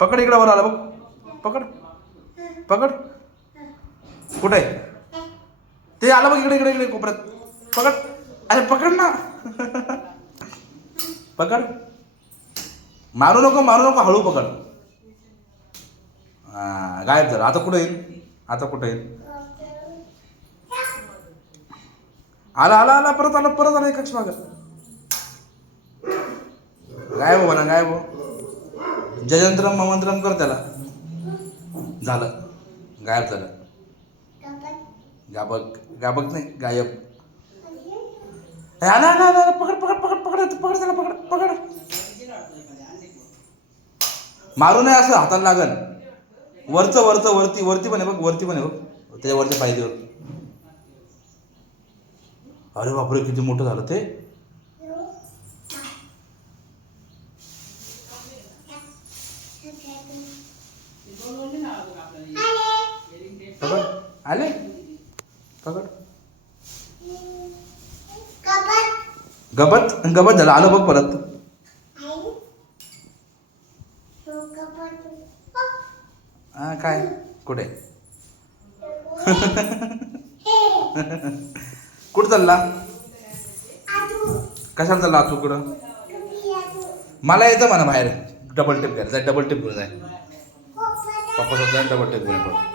पकड इकडं वर आला बघ. पकड पकड. कुठे आहे ते? आलं बघ इकडे इकडे इकडे कोपऱ्यात. पकड. अरे पकड ना. पकड. मारू नको मारू नको, हळू पकड. हा गायब झाला. आता कुठे येईल? आता कुठे येईल? आला आला आला, परत आला परत आला एकाच माग. गायब हो ना, गायब हो. जयंत्रम ममंत्रम कर त्याला. झालं, गायब झालं. गाबक गाबक नाही, गायब. आला आला आला, पकड पकड पकड पकड पकड त्याला, पकड पकड. मारू नये असं, हाताला लागल. वरचं वरचं वरती वरती पण आहे बघ, वरती पण आहे बघ, त्याच्या वरच्या पायरीवर. अरे बापरे, किती मोठं झालं ते. पकड. आले पकड. गबत गबत झालं. आलं बघ परत. हा काय कुठे? कुठं चालला? कशाला चालला तू कुठं? मला येतं म्हणा बाहेर डबल टिप घ्यायला. डबल टिप घेऊन जाय. पप्पा डबल टिप घेऊन